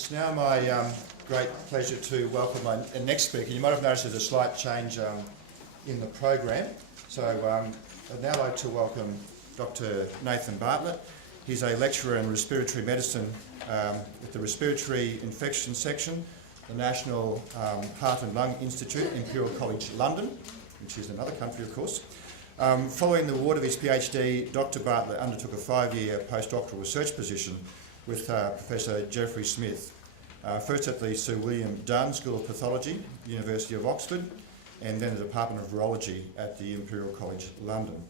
It's now my great pleasure to welcome my next speaker. You might have noticed there's a slight change in the program. So I'd now like to welcome Dr Nathan Barlett. He's a lecturer in respiratory medicine at the Respiratory Infections section, the National Heart and Lung Institute, Imperial College London, which is another country of course. Following the award of his PhD, Dr Bartlett undertook a 5-year postdoctoral research position with Professor Geoffrey Smith, first at the Sir William Dunn School of Pathology, University of Oxford, and then the Department of Virology at the Imperial College London.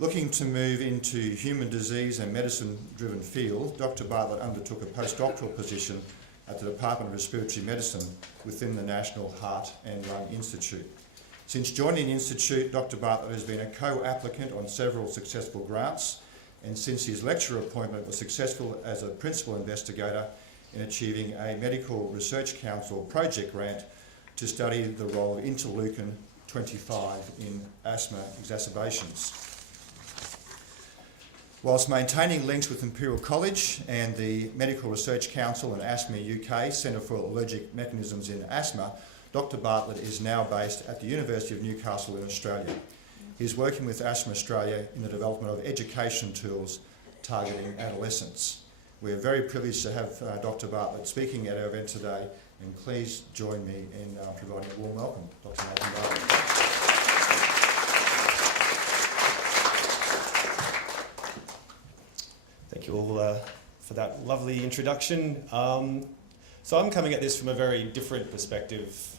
Looking to move into human disease and medicine-driven field, Dr Bartlett undertook a postdoctoral position at the Department of Respiratory Medicine within the National Heart and Lung Institute. Since joining the Institute, Dr Bartlett has been a co-applicant on several successful grants, and since his lecturer appointment was successful as a principal investigator in achieving a Medical Research Council project grant to study the role of interleukin 25 in asthma exacerbations. Whilst maintaining links with Imperial College and the Medical Research Council and Asthma UK, Centre for Allergic Mechanisms in Asthma, Dr Bartlett is now based at the University of Newcastle in Australia. He's working with Asthma Australia in the development of education tools targeting adolescents. We're very privileged to have Dr Bartlett speaking at our event today, and please join me in providing a warm welcome, Dr Nathan Barlett. Thank you all for that lovely introduction. So I'm coming at this from a very different perspective,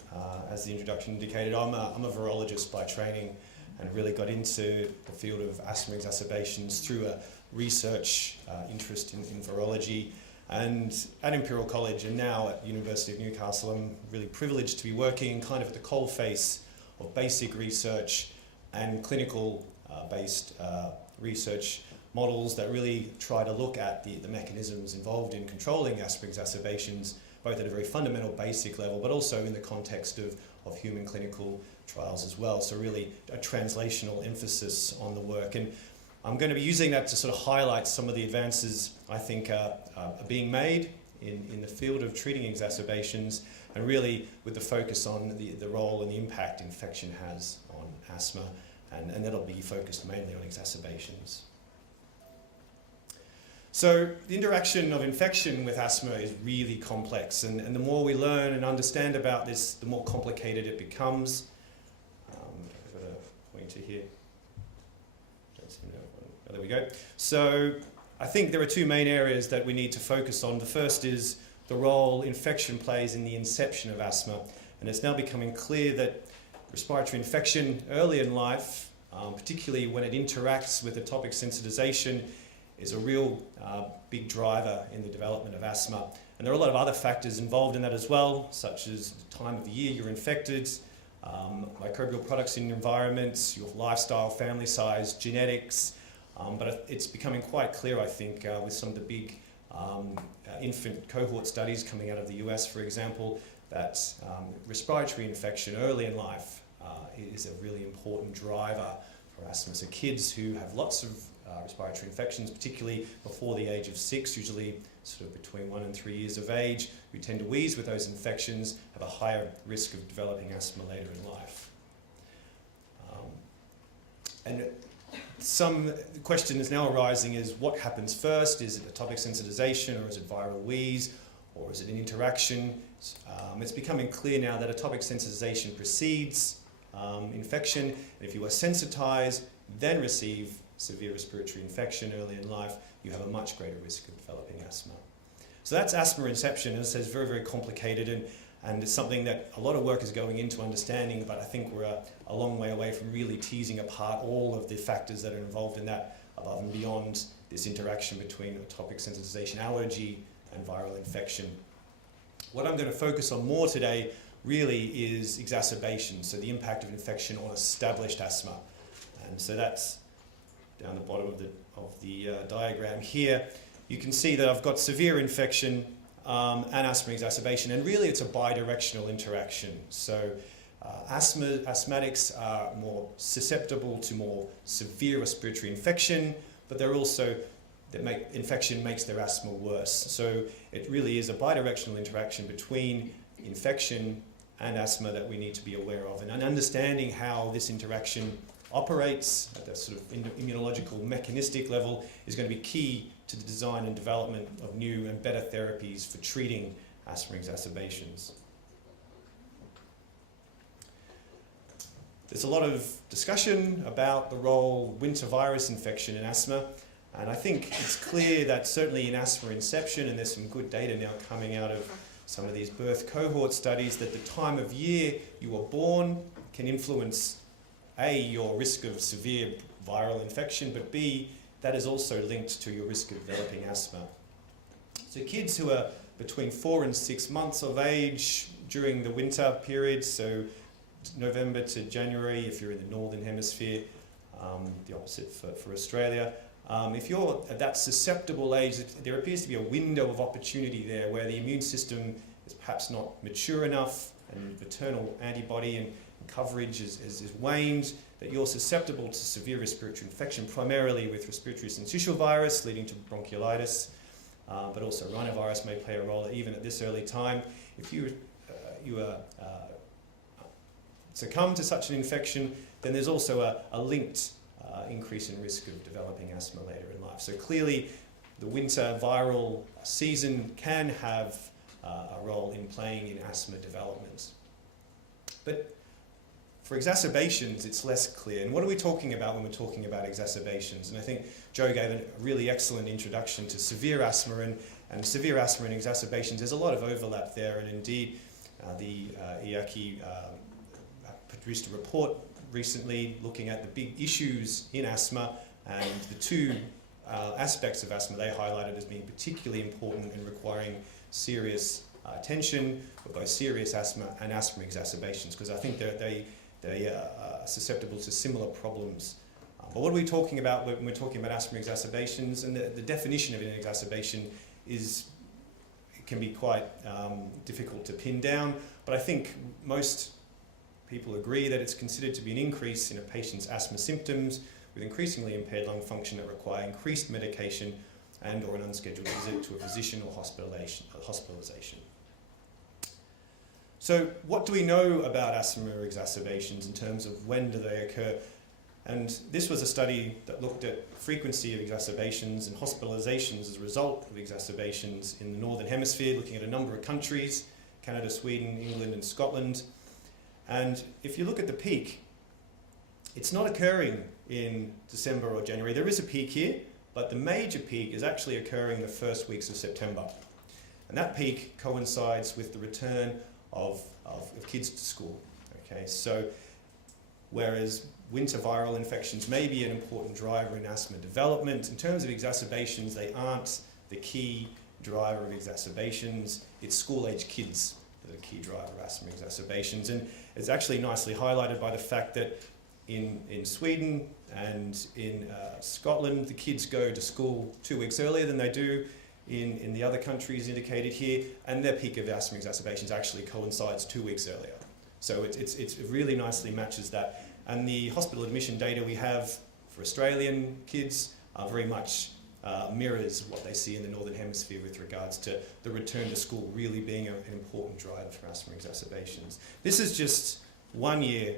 as the introduction indicated. I'm a virologist by training and really got into the field of asthma exacerbations through a research interest in virology. And at Imperial College and now at the University of Newcastle, I'm really privileged to be working kind of at the coalface of basic research and clinical based research models that really try to look at the mechanisms involved in controlling asthma exacerbations, both at a very fundamental basic level, but also in the context of human clinical trials as well. So really a translational emphasis on the work. And I'm going to be using that to sort of highlight some of the advances I think are being made in the field of treating exacerbations, and really with the focus on the role and the impact infection has on asthma, and that'll be focused mainly on exacerbations. So the interaction of infection with asthma is really complex, and the more we learn and understand about this, the more complicated it becomes. I've got a pointer here. Oh, there we go. So I think there are two main areas that we need to focus on. The first is the role infection plays in the inception of asthma, and it's now becoming clear that respiratory infection early in life, particularly when it interacts with atopic sensitization, is a real big driver in the development of asthma. And there are a lot of other factors involved in that as well, such as the time of the year you're infected, microbial products in your environment, your lifestyle, family size, genetics. But it's becoming quite clear, I think, with some of the big infant cohort studies coming out of the US, for example, that respiratory infection early in life is a really important driver for asthma. So kids who have lots of respiratory infections, particularly before the age of 6, usually sort of between 1 and 3 years of age, who tend to wheeze with those infections, have a higher risk of developing asthma later in life. And some question is now arising is what happens first? Is it atopic sensitization, or is it viral wheeze, or is it an interaction? It's becoming clear now that atopic sensitization precedes infection, and if you are sensitized, then receive severe respiratory infection early in life, you have a much greater risk of developing asthma. So that's asthma inception. As I said, it's very, very complicated, and it's something that a lot of work is going into understanding, but I think we're a long way away from really teasing apart all of the factors that are involved in that above and beyond this interaction between atopic sensitization, allergy, and viral infection. What I'm going to focus on more today really is exacerbation, so the impact of infection on established asthma. And so that's down the bottom of the diagram here. You can see that I've got severe infection and asthma exacerbation, and really it's a bidirectional interaction. So asthmatics are more susceptible to more severe respiratory infection, but they're also infection makes their asthma worse. So it really is a bidirectional interaction between infection and asthma that we need to be aware of. And understanding how this interaction operates at that sort of immunological, mechanistic level is going to be key to the design and development of new and better therapies for treating asthma exacerbations. There's a lot of discussion about the role of winter virus infection in asthma, and I think it's clear that certainly in Asthma Inception, and there's some good data now coming out of some of these birth cohort studies, that the time of year you were born can influence A, your risk of severe viral infection, but B, that is also linked to your risk of developing asthma. So kids who are between 4 and 6 months of age during the winter period, so November to January if you're in the Northern Hemisphere, the opposite for Australia. If you're at that susceptible age, there appears to be a window of opportunity there where the immune system is perhaps not mature enough and maternal antibody and coverage is waned, that you're susceptible to severe respiratory infection, primarily with respiratory syncytial virus leading to bronchiolitis, but also rhinovirus may play a role even at this early time. If you succumb to such an infection, then there's also a linked increase in risk of developing asthma later in life. So clearly the winter viral season can have a role in playing in asthma development. But for exacerbations, it's less clear. And what are we talking about when we're talking about exacerbations? And I think Joe gave a really excellent introduction to severe asthma and severe asthma and exacerbations. There's a lot of overlap there, and indeed the IACI produced a report recently looking at the big issues in asthma, and the two aspects of asthma they highlighted as being particularly important and requiring serious attention for both serious asthma and asthma exacerbations, because I think they are susceptible to similar problems. But what are we talking about when we're talking about asthma exacerbations? And the definition of an exacerbation can be quite difficult to pin down, but I think most people agree that it's considered to be an increase in a patient's asthma symptoms with increasingly impaired lung function that require increased medication and or an unscheduled visit to a physician or hospitalization. So what do we know about asthma exacerbations in terms of when do they occur? And this was a study that looked at frequency of exacerbations and hospitalizations as a result of exacerbations in the Northern Hemisphere, looking at a number of countries, Canada, Sweden, England and Scotland. And if you look at the peak, it's not occurring in December or January. There is a peak here, but the major peak is actually occurring the first weeks of September. And that peak coincides with the return of kids to school. Okay, so whereas winter viral infections may be an important driver in asthma development, in terms of exacerbations, they aren't the key driver of exacerbations. It's school-age kids that are the key driver of asthma exacerbations. And it's actually nicely highlighted by the fact that in Sweden and in Scotland, the kids go to school 2 weeks earlier than they do in the other countries indicated here, and their peak of asthma exacerbations actually coincides 2 weeks earlier. So it really nicely matches that. And the hospital admission data we have for Australian kids very much mirrors what they see in the Northern Hemisphere with regards to the return to school really being an important driver for asthma exacerbations. This is just 1 year,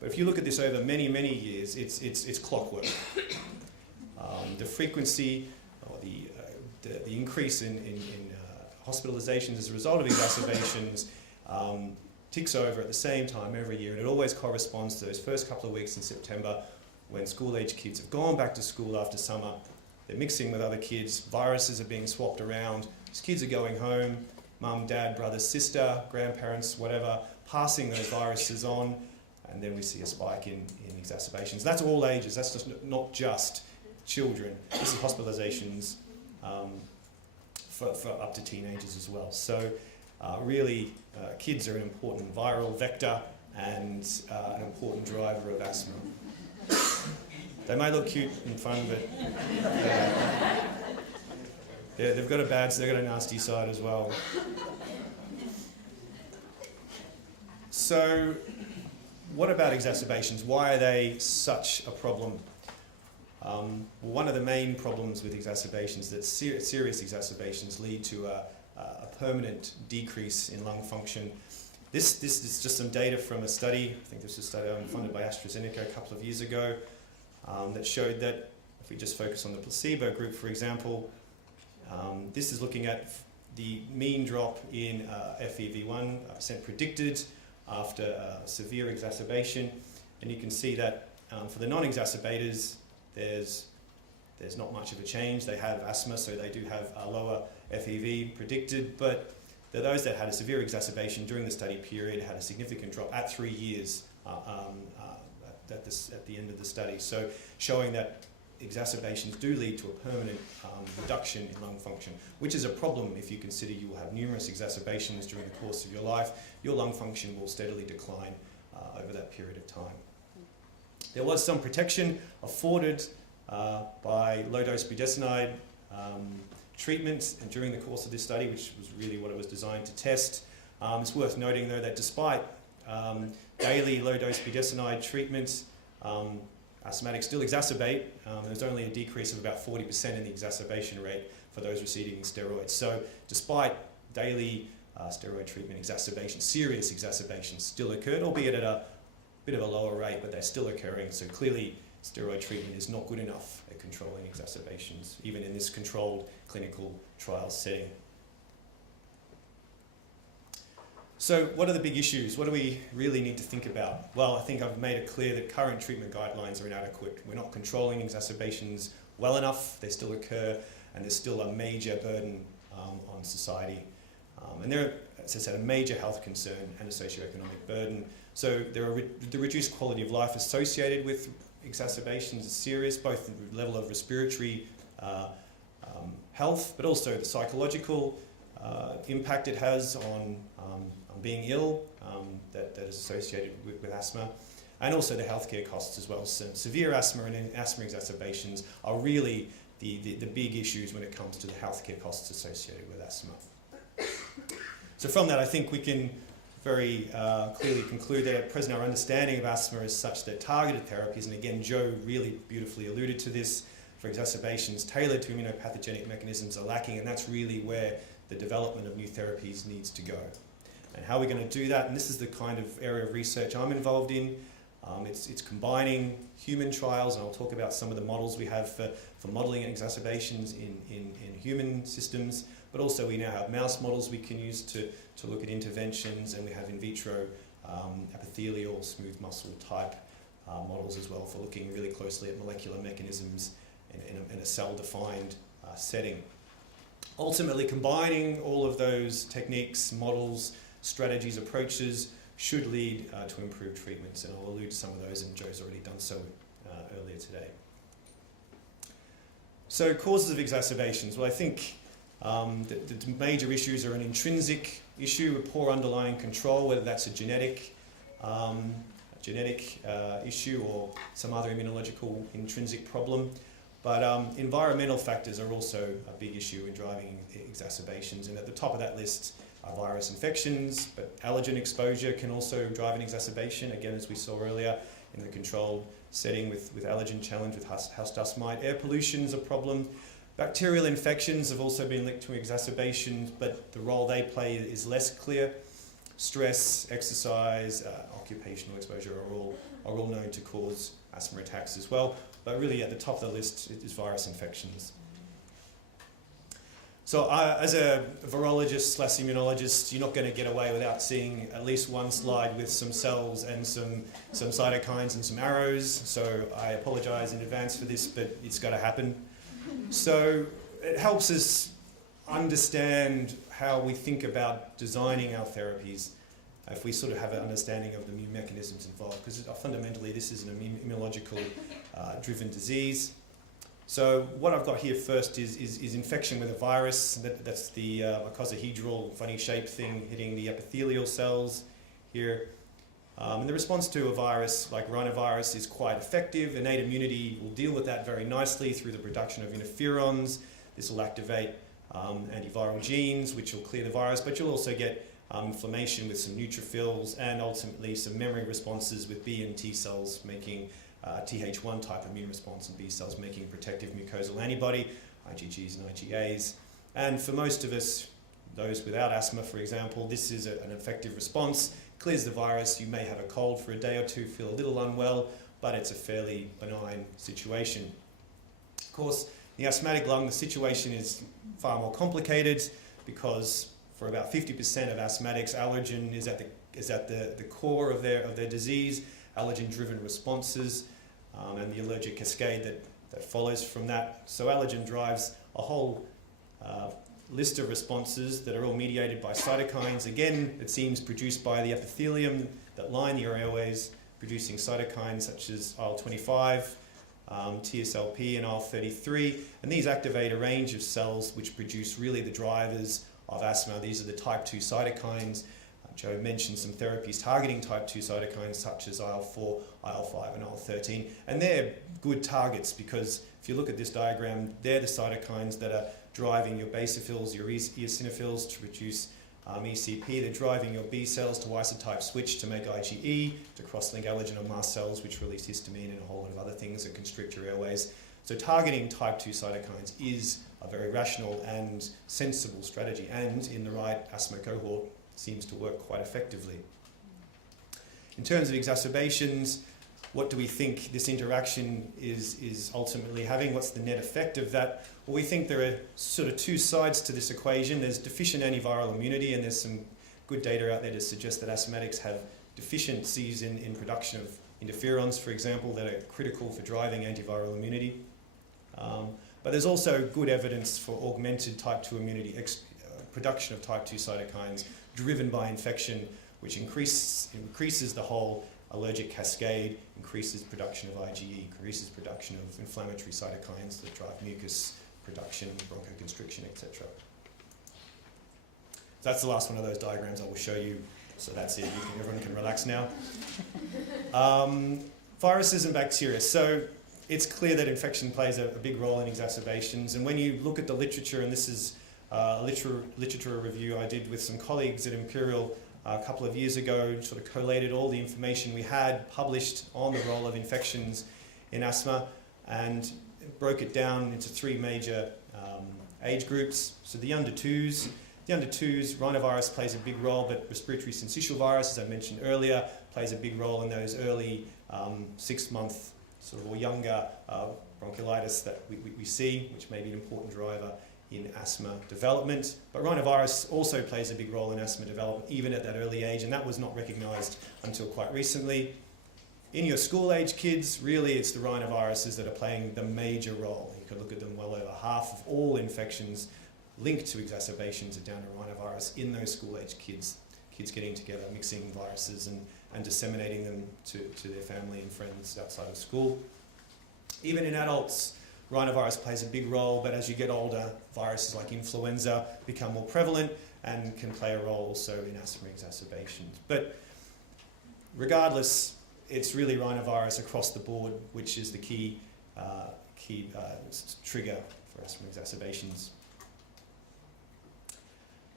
but if you look at this over many, many years, it's clockwork. The frequency or the increase in hospitalizations as a result of exacerbations ticks over at the same time every year, and it always corresponds to those first couple of weeks in September when school-age kids have gone back to school after summer. They're mixing with other kids, viruses are being swapped around, these kids are going home, mum, dad, brother, sister, grandparents, whatever, passing those viruses on, and then we see a spike in exacerbations. That's all ages, that's just not just children. This is hospitalizations for up to teenagers as well. So really, kids are an important viral vector and an important driver of asthma. They may look cute and fun, but yeah, they've got a nasty side as well. So what about exacerbations? Why are they such a problem? One of the main problems with exacerbations is that serious exacerbations lead to a permanent decrease in lung function. This is just some data from a study, I think this was a study funded by AstraZeneca a couple of years ago, that showed that if we just focus on the placebo group, for example, this is looking at the mean drop in FEV1 % predicted after a severe exacerbation, and you can see that for the non-exacerbators, there's not much of a change. They have asthma, so they do have a lower FEV predicted, but those that had a severe exacerbation during the study period had a significant drop at 3 years at the end of the study. So showing that exacerbations do lead to a permanent reduction in lung function, which is a problem if you consider you will have numerous exacerbations during the course of your life. Your lung function will steadily decline over that period of time. There was some protection afforded by low-dose budesonide treatment and during the course of this study, which was really what it was designed to test. It's worth noting, though, that despite daily low-dose budesonide treatments, asthmatics still exacerbate. There's only a decrease of about 40% in the exacerbation rate for those receiving steroids. So despite daily steroid treatment, serious exacerbations still occurred, albeit at a bit of a lower rate, but they're still occurring. So clearly steroid treatment is not good enough at controlling exacerbations, even in this controlled clinical trial setting. So what are the big issues? What do we really need to think about? Well, I think I've made it clear that current treatment guidelines are inadequate. We're not controlling exacerbations well enough. They still occur, and there's still a major burden on society. And they're, as I said, a major health concern and a socioeconomic burden. So the reduced quality of life associated with exacerbations is serious, both the level of respiratory health, but also the psychological impact it has on being ill that is associated with asthma, and also the healthcare costs as well. So severe asthma and asthma exacerbations are really the big issues when it comes to the healthcare costs associated with asthma. So from that, I think we can very clearly conclude that at present our understanding of asthma is such that targeted therapies, and again Joe really beautifully alluded to this, for exacerbations tailored to immunopathogenic mechanisms are lacking, and that's really where the development of new therapies needs to go. And how are we going to do that? And this is the kind of area of research I'm involved in. It's combining human trials, and I'll talk about some of the models we have for modelling exacerbations in human systems, but also we now have mouse models we can use to look at interventions, and we have in vitro epithelial smooth muscle type models as well for looking really closely at molecular mechanisms in a cell-defined setting. Ultimately, combining all of those techniques, models, strategies, approaches should lead to improved treatments, and I'll allude to some of those, and Joe's already done so earlier today. So, causes of exacerbations. Well, I think the major issues are an intrinsic issue, a poor underlying control, whether that's a genetic issue or some other immunological intrinsic problem. But environmental factors are also a big issue in driving exacerbations, and at the top of that list are virus infections, but allergen exposure can also drive an exacerbation, again as we saw earlier in the controlled setting with allergen challenge with house dust mite. Air pollution is a problem. Bacterial infections have also been linked to exacerbations, but the role they play is less clear. Stress, exercise, occupational exposure are all known to cause asthma attacks as well. But really at the top of the list is virus infections. So as a virologist/immunologist, you're not going to get away without seeing at least one slide with some cells and some cytokines and some arrows. So I apologize in advance for this, but it's got to happen. So it helps us understand how we think about designing our therapies if we sort of have an understanding of the immune mechanisms involved, because fundamentally this is an immunological driven disease. So what I've got here first is infection with a virus. That's the icosahedral funny shaped thing hitting the epithelial cells here. And the response to a virus like Rhinovirus is quite effective. Innate immunity will deal with that very nicely through the production of interferons. This will activate antiviral genes, which will clear the virus, but you'll also get inflammation with some neutrophils and ultimately some memory responses with B and T cells making Th1 type immune response and B cells making protective mucosal antibody, IgGs and IgAs. And for most of us, those without asthma, for example, this is an effective response, clears the virus. You may have a cold for a day or two, feel a little unwell, but it's a fairly benign situation. Of course, the asthmatic lung, the situation is far more complicated because for about 50% of asthmatics, allergen is at the core of their disease, allergen-driven responses, and the allergic cascade that follows from that. So allergen drives a whole list of responses that are all mediated by cytokines. Again, it seems produced by the epithelium that line the airways, producing cytokines such as IL-25, TSLP and IL-33, and these activate a range of cells which produce really the drivers of asthma. These are the type 2 cytokines. Joe mentioned some therapies targeting type 2 cytokines such as IL-4, IL-5 and IL-13, and they're good targets because if you look at this diagram, they're the cytokines that are driving your basophils, your eosinophils to produce ECP. They're driving your B cells to isotype switch to make IgE, to cross-link allergen or mast cells which release histamine and a whole lot of other things that constrict your airways. So targeting type 2 cytokines is a very rational and sensible strategy, and in the right asthma cohort seems to work quite effectively. In terms of exacerbations, what do we think this interaction is ultimately having? What's the net effect of that? Well, we think there are sort of two sides to this equation. There's deficient antiviral immunity, and there's some good data out there to suggest that asthmatics have deficiencies in production of interferons, for example, that are critical for driving antiviral immunity. But there's also good evidence for augmented type 2 immunity, production of type 2 cytokines driven by infection, which increases the whole allergic cascade, increases production of IgE, increases production of inflammatory cytokines that drive mucus production, bronchoconstriction, etc. So that's the last one of those diagrams I will show you. So that's it. Everyone can relax now. Viruses and bacteria. So it's clear that infection plays a big role in exacerbations. And when you look at the literature, and this is a literature review I did with some colleagues at Imperial a couple of years ago, sort of collated all the information we had published on the role of infections in asthma and broke it down into three major age groups. So the under twos, rhinovirus plays a big role, but respiratory syncytial virus, as I mentioned earlier, plays a big role in those early 6-month sort of or younger bronchiolitis that we see, which may be an important driver in asthma development. But rhinovirus also plays a big role in asthma development, even at that early age, and that was not recognised until quite recently. In your school-age kids, really it's the rhinoviruses that are playing the major role. You can look at them, well over half of all infections linked to exacerbations are down to rhinovirus in those school-age kids. Kids getting together, mixing viruses and disseminating them to their family and friends outside of school. Even in adults, rhinovirus plays a big role, but as you get older, viruses like influenza become more prevalent and can play a role also in asthma exacerbations. But regardless, it's really rhinovirus across the board, which is the key trigger for asthma exacerbations.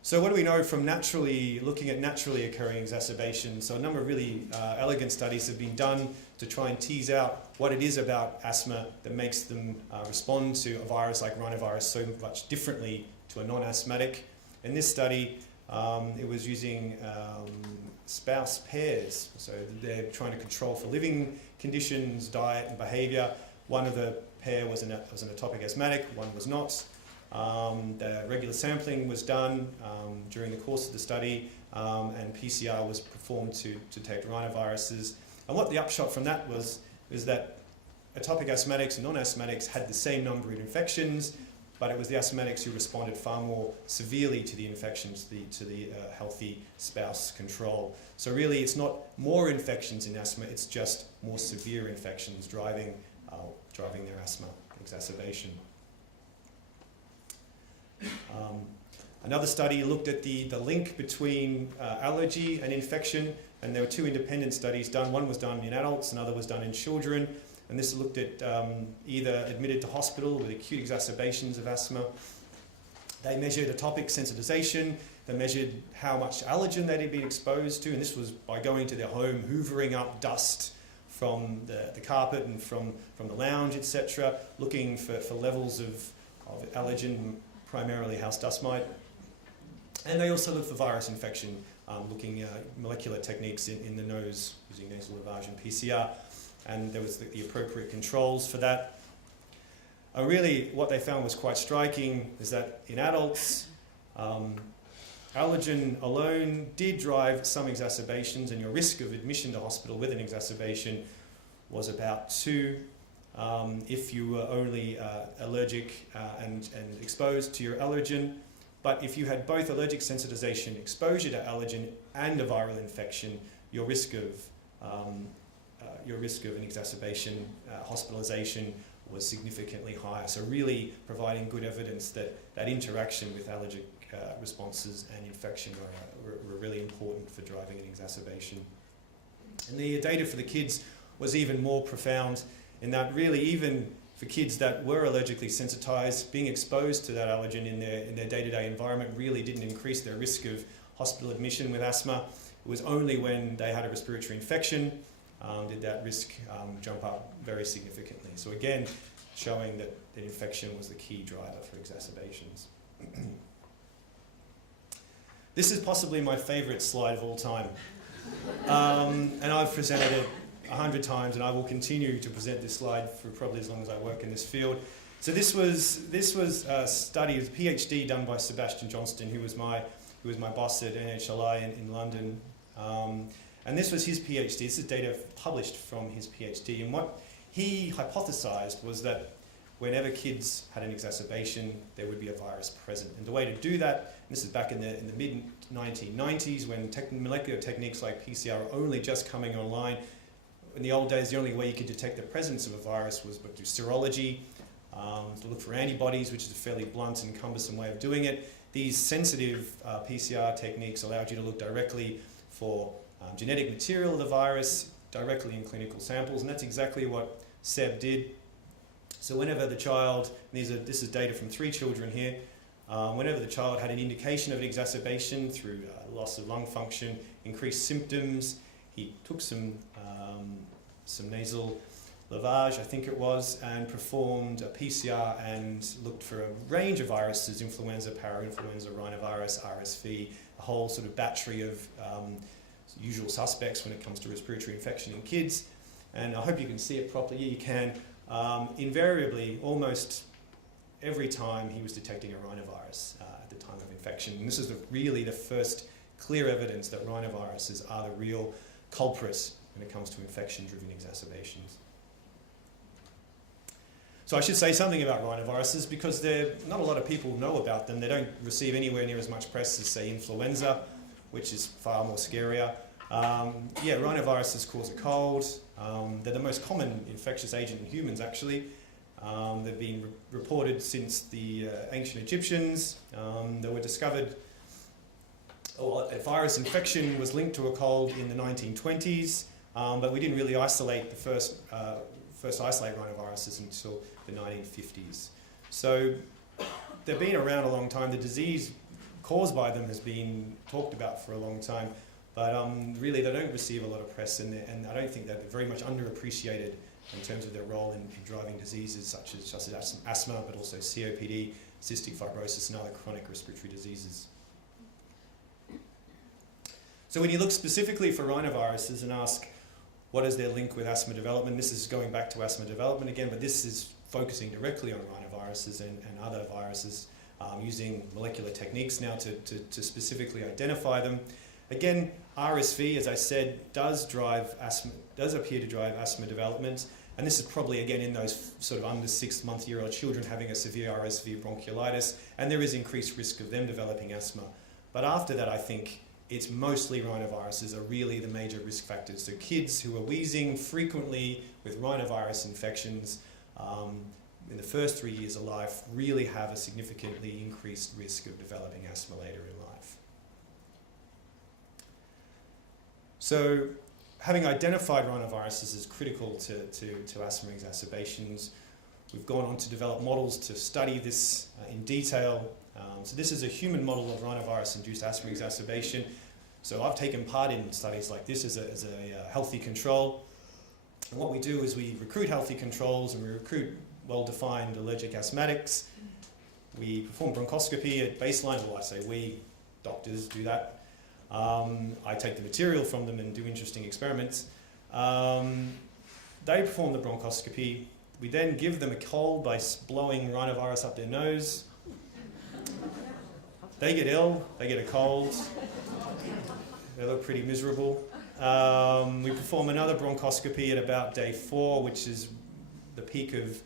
So what do we know from looking at naturally occurring exacerbations? So a number of really elegant studies have been done to try and tease out what it is about asthma that makes them respond to a virus like rhinovirus so much differently to a non-asthmatic. In this study, it was using spouse pairs. So they're trying to control for living conditions, diet and behaviour. One of the pair was an atopic asthmatic, one was not. The regular sampling was done during the course of the study, and PCR was performed to detect rhinoviruses. And what the upshot from that was that atopic asthmatics and non-asthmatics had the same number of infections, but it was the asthmatics who responded far more severely to the infections, to the healthy spouse control. So really it's not more infections in asthma, it's just more severe infections driving their asthma exacerbation. Another study looked at the link between allergy and infection, and there were two independent studies done. One was done in adults, another was done in children, and this looked at either admitted to hospital with acute exacerbations of asthma. They measured atopic sensitization, they measured how much allergen they'd been exposed to, and this was by going to their home, hoovering up dust from the carpet and from the lounge, etc., looking for levels of allergen, primarily house dust mite. And they also look for virus infection, looking molecular techniques in the nose using nasal lavage and PCR, and there was the appropriate controls for that. Really, what they found was quite striking, is that in adults, allergen alone did drive some exacerbations, and your risk of admission to hospital with an exacerbation was about 2 if you were only allergic and exposed to your allergen. But if you had both allergic sensitization, exposure to allergen, and a viral infection, your risk of an exacerbation, hospitalization, was significantly higher. So really providing good evidence that interaction with allergic responses and infection were really important for driving an exacerbation. And the data for the kids was even more profound in that really even for kids that were allergically sensitized, being exposed to that allergen in their day-to-day environment really didn't increase their risk of hospital admission with asthma. It was only when they had a respiratory infection did that risk jump up very significantly. So again, showing that infection was the key driver for exacerbations. This is possibly my favorite slide of all time. And I've presented it 100 times, and I will continue to present this slide for probably as long as I work in this field. So this was a study, it was a PhD done by Sebastian Johnston, who was my boss at NHLI in London. And this was his PhD. This is data published from his PhD. And what he hypothesized was that whenever kids had an exacerbation, there would be a virus present. And the way to do that, and this is back in the mid-1990s, when molecular techniques like PCR were only just coming online. In the old days, the only way you could detect the presence of a virus was through serology, to look for antibodies, which is a fairly blunt and cumbersome way of doing it. These sensitive PCR techniques allowed you to look directly for genetic material of the virus directly in clinical samples, and that's exactly what Seb did. So whenever the child, this is data from 3 children here, whenever the child had an indication of an exacerbation through loss of lung function, increased symptoms, he took some nasal lavage, I think it was, and performed a PCR and looked for a range of viruses: influenza, parainfluenza, rhinovirus, RSV, a whole sort of battery of usual suspects when it comes to respiratory infection in kids. And I hope you can see it properly. Yeah, you can. Invariably, almost every time he was detecting a rhinovirus at the time of infection. And this is really the first clear evidence that rhinoviruses are the real culprits when it comes to infection-driven exacerbations. So I should say something about rhinoviruses because not a lot of people know about them. They don't receive anywhere near as much press as, say, influenza, which is far more scarier. Rhinoviruses cause a cold. They're the most common infectious agent in humans, actually. They've been reported since the ancient Egyptians. They were discovered, a virus infection was linked to a cold in the 1920s, but we didn't really isolate the first isolate rhinoviruses until the 1950s. So they've been around a long time. The disease caused by them has been talked about for a long time, but really they don't receive a lot of press, and I don't think they're very much underappreciated in terms of their role in driving diseases such as asthma, but also COPD, cystic fibrosis, and other chronic respiratory diseases. So when you look specifically for rhinoviruses and ask what is their link with asthma development, this is going back to asthma development again, but this is focusing directly on rhinoviruses and other viruses, using molecular techniques now to specifically identify them. Again, RSV, as I said, does appear to drive asthma development, and this is probably again in those sort of under 6-month-year-old children having a severe RSV bronchiolitis, and there is increased risk of them developing asthma. But after that, I think it's mostly rhinoviruses are really the major risk factors. So kids who are wheezing frequently with rhinovirus infections in the first 3 years of life really have a significantly increased risk of developing asthma later in life. So having identified rhinoviruses is critical to asthma exacerbations. We've gone on to develop models to study this in detail. So this is a human model of rhinovirus-induced asthma exacerbation. So I've taken part in studies like this as a healthy control. And what we do is we recruit healthy controls and we recruit well-defined allergic asthmatics. We perform bronchoscopy at baseline. Well, I say we, doctors do that. I take the material from them and do interesting experiments. They perform the bronchoscopy. We then give them a cold by blowing rhinovirus up their nose. They get ill, they get a cold. They look pretty miserable. We perform another bronchoscopy at about day 4, which is the peak of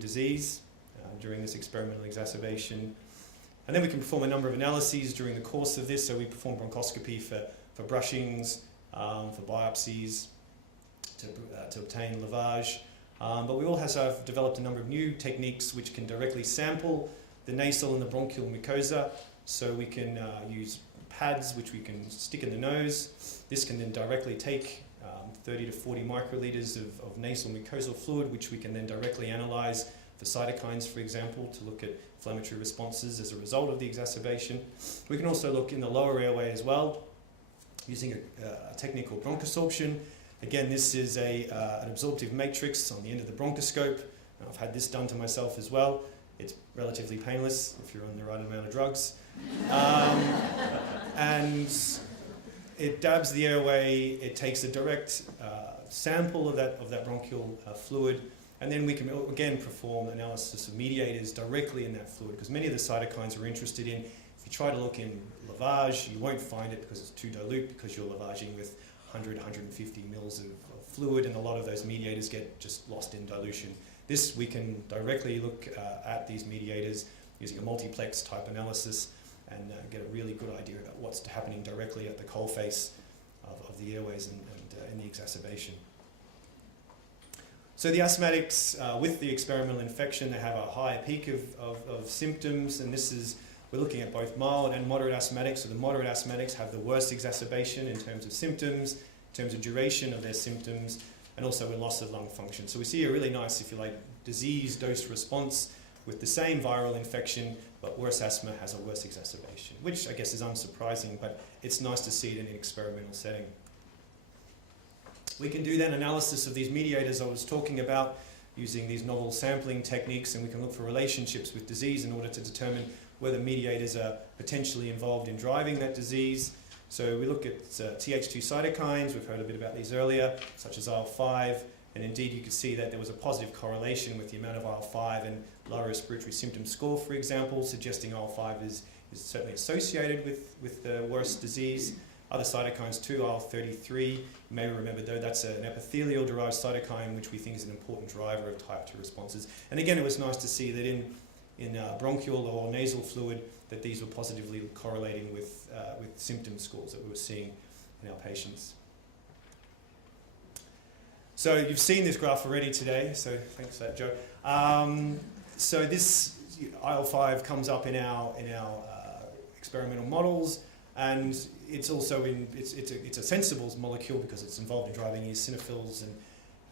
disease during this experimental exacerbation. And then we can perform a number of analyses during the course of this. So we perform bronchoscopy for brushings, for biopsies, to obtain lavage. But we also have developed a number of new techniques which can directly sample the nasal and the bronchial mucosa. So we can use pads which we can stick in the nose. This can then directly take 30 to 40 microliters of nasal mucosal fluid, which we can then directly analyze for cytokines, for example, to look at inflammatory responses as a result of the exacerbation. We can also look in the lower airway as well, using a technique called bronchosorption. Again, this is an absorptive matrix on the end of the bronchoscope. I've had this done to myself as well. It's relatively painless if you're on the right amount of drugs. And it dabs the airway, it takes a direct sample of that bronchial fluid, and then we can again perform analysis of mediators directly in that fluid, because many of the cytokines we're interested in, if you try to look in lavage, you won't find it because it's too dilute, because you're lavaging with 100, 150 mils of fluid, and a lot of those mediators get just lost in dilution. This, we can directly look at these mediators using a multiplex type analysis and get a really good idea about what's happening directly at the coalface of the airways and in the exacerbation. So the asthmatics, with the experimental infection, they have a higher peak of symptoms, and this is, we're looking at both mild and moderate asthmatics. So the moderate asthmatics have the worst exacerbation in terms of symptoms, in terms of duration of their symptoms, and also in loss of lung function. So we see a really nice, if you like, disease dose response with the same viral infection, but worse asthma has a worse exacerbation, which I guess is unsurprising, but it's nice to see it in an experimental setting. We can do then analysis of these mediators I was talking about using these novel sampling techniques, and we can look for relationships with disease in order to determine whether mediators are potentially involved in driving that disease. So we look at Th2 cytokines, we've heard a bit about these earlier, such as IL-5, and indeed you can see that there was a positive correlation with the amount of IL-5 and lower respiratory symptom score, for example, suggesting IL-5 is certainly associated with the worst disease. Other cytokines too, IL-33, you may remember though, that's an epithelial-derived cytokine which we think is an important driver of type 2 responses. And again, it was nice to see that in bronchial or nasal fluid that these were positively correlating with symptom scores that we were seeing in our patients. So you've seen this graph already today, so thanks for that, Joe. So this IL-5 comes up in our experimental models, and it's also it's a sensible molecule because it's involved in driving eosinophils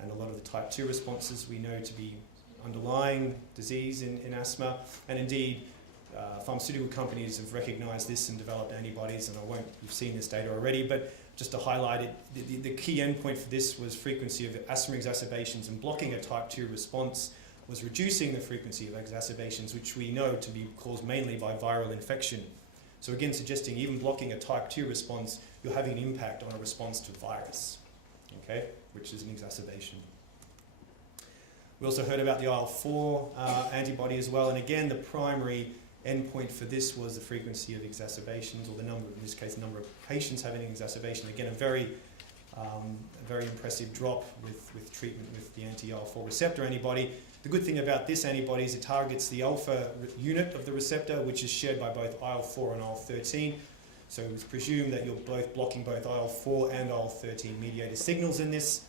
and a lot of the type 2 responses we know to be underlying disease in asthma. And indeed, pharmaceutical companies have recognized this and developed antibodies, and you've seen this data already, but just to highlight it, the key endpoint for this was frequency of asthma exacerbations, and blocking a type 2 response was reducing the frequency of exacerbations, which we know to be caused mainly by viral infection. So again, suggesting even blocking a type 2 response, you're having an impact on a response to virus, okay, which is an exacerbation. We also heard about the IL-4 antibody as well, and again, the primary endpoint for this was the frequency of exacerbations, or the number, in this case, the number of patients having an exacerbation. Again, a very impressive drop with treatment with the anti-IL-4 receptor antibody. The good thing about this antibody is it targets the alpha unit of the receptor, which is shared by both IL-4 and IL-13. So it's presumed that you're both blocking both IL-4 and IL-13 mediator signals in this,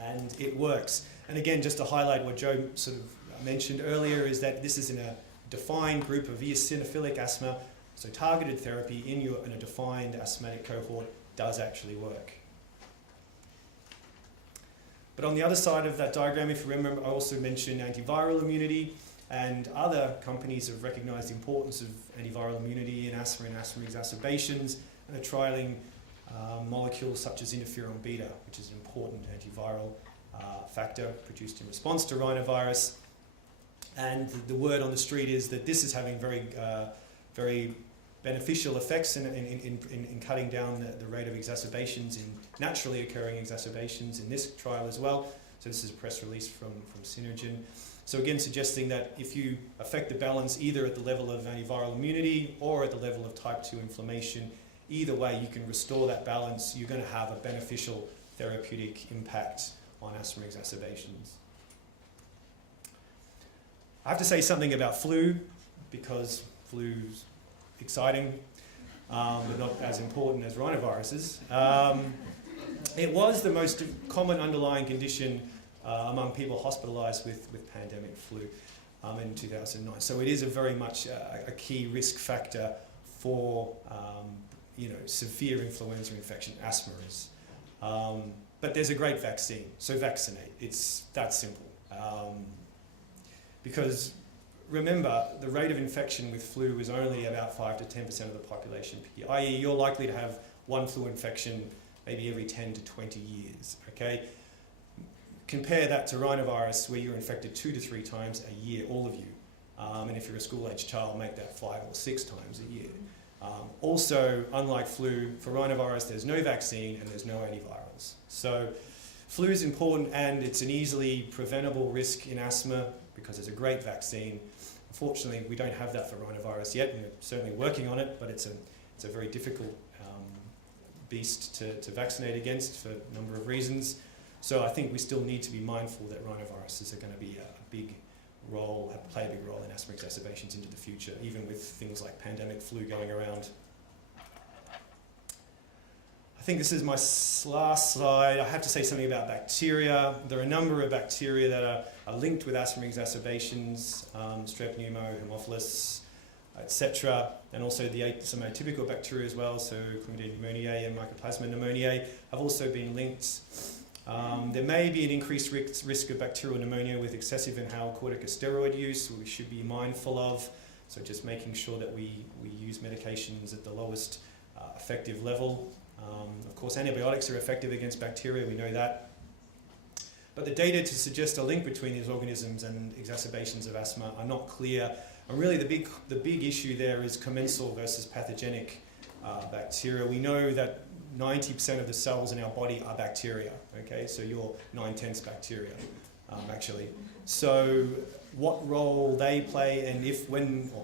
and it works. And again, just to highlight what Joe sort of mentioned earlier, is that this is in a defined group of eosinophilic asthma, so targeted therapy in a defined asthmatic cohort does actually work. But on the other side of that diagram, if you remember, I also mentioned antiviral immunity, and other companies have recognized the importance of antiviral immunity in asthma and asthma exacerbations, and are trialing molecules such as interferon beta, which is an important antiviral factor produced in response to rhinovirus. And the word on the street is that this is having very beneficial effects in cutting down the rate of exacerbations, in naturally occurring exacerbations in this trial as well. So this is a press release from Synergen. So again, suggesting that if you affect the balance either at the level of antiviral immunity or at the level of type 2 inflammation, either way you can restore that balance, you're going to have a beneficial therapeutic impact on asthma exacerbations. I have to say something about flu, because flu's exciting, but not as important as rhinoviruses. It was the most common underlying condition among people hospitalised with pandemic flu in 2009. So it is very much a key risk factor for severe influenza infection. Asthma is. But there's a great vaccine, so vaccinate. It's that simple. Because remember, the rate of infection with flu is only about 5 to 10% of the population per year, i.e. you're likely to have one flu infection maybe every 10 to 20 years, okay? Compare that to rhinovirus, where you're infected 2 to 3 times a year, all of you. And if you're a school-aged child, make that 5 or 6 times a year. Also, unlike flu, for rhinovirus, there's no vaccine and there's no antivirals. So flu is important, and it's an easily preventable risk in asthma because there's a great vaccine. Unfortunately, we don't have that for rhinovirus yet, and we're certainly working on it, but it's a very difficult beast to vaccinate against for a number of reasons. So I think we still need to be mindful that rhinoviruses are going to be play a big role in asthma exacerbations into the future, even with things like pandemic flu going around. I think this is my last slide. I have to say something about bacteria. There are a number of bacteria that are linked with asthma exacerbations, strep pneumo, Haemophilus, etc., and also some atypical bacteria as well, so Chlamydia pneumoniae and Mycoplasma pneumoniae have also been linked. There may be an increased risk of bacterial pneumonia with excessive inhaled corticosteroid use, which we should be mindful of. So just making sure that we use medications at the lowest effective level. Of course, antibiotics are effective against bacteria, we know that. But the data to suggest a link between these organisms and exacerbations of asthma are not clear. And really the big issue there is commensal versus pathogenic bacteria. We know that 90% of the cells in our body are bacteria, okay? So you're 9/10 bacteria, actually. So what role they play and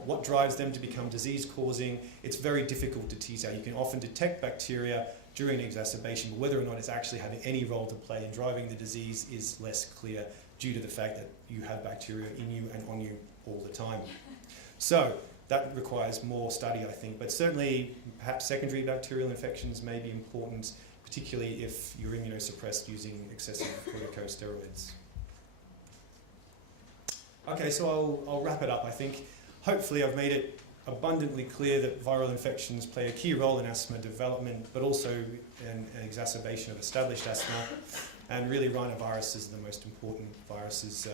what drives them to become disease-causing, it's very difficult to tease out. You can often detect bacteria during an exacerbation, but whether or not it's actually having any role to play in driving the disease is less clear due to the fact that you have bacteria in you and on you all the time. So that requires more study, I think, but certainly perhaps secondary bacterial infections may be important, particularly if you're immunosuppressed using excessive corticosteroids. Okay, so I'll wrap it up, I think. Hopefully I've made it abundantly clear that viral infections play a key role in asthma development, but also in an exacerbation of established asthma. And really rhinovirus is the most important viruses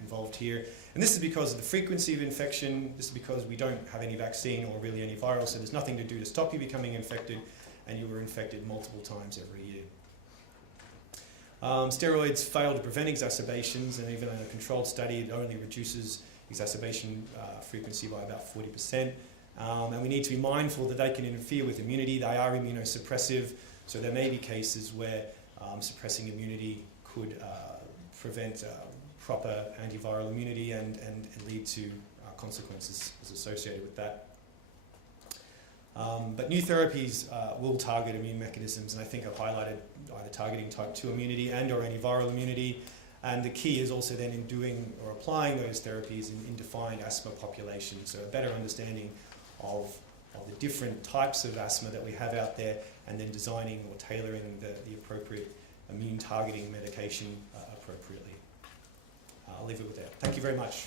involved here. And this is because of the frequency of infection. This is because we don't have any vaccine or really any viral, so there's nothing to do to stop you becoming infected, and you were infected multiple times every year. Steroids fail to prevent exacerbations, and even in a controlled study, it only reduces exacerbation frequency by about 40%. And we need to be mindful that they can interfere with immunity. They are immunosuppressive, so there may be cases where suppressing immunity could prevent proper antiviral immunity and lead to consequences associated with that. But new therapies will target immune mechanisms, and I think I've highlighted either targeting type 2 immunity and or antiviral immunity. And the key is also then in doing or applying those therapies in defined asthma populations, so a better understanding of the different types of asthma that we have out there, and then designing or tailoring the appropriate immune targeting medication appropriately. I'll leave it with that. Thank you very much.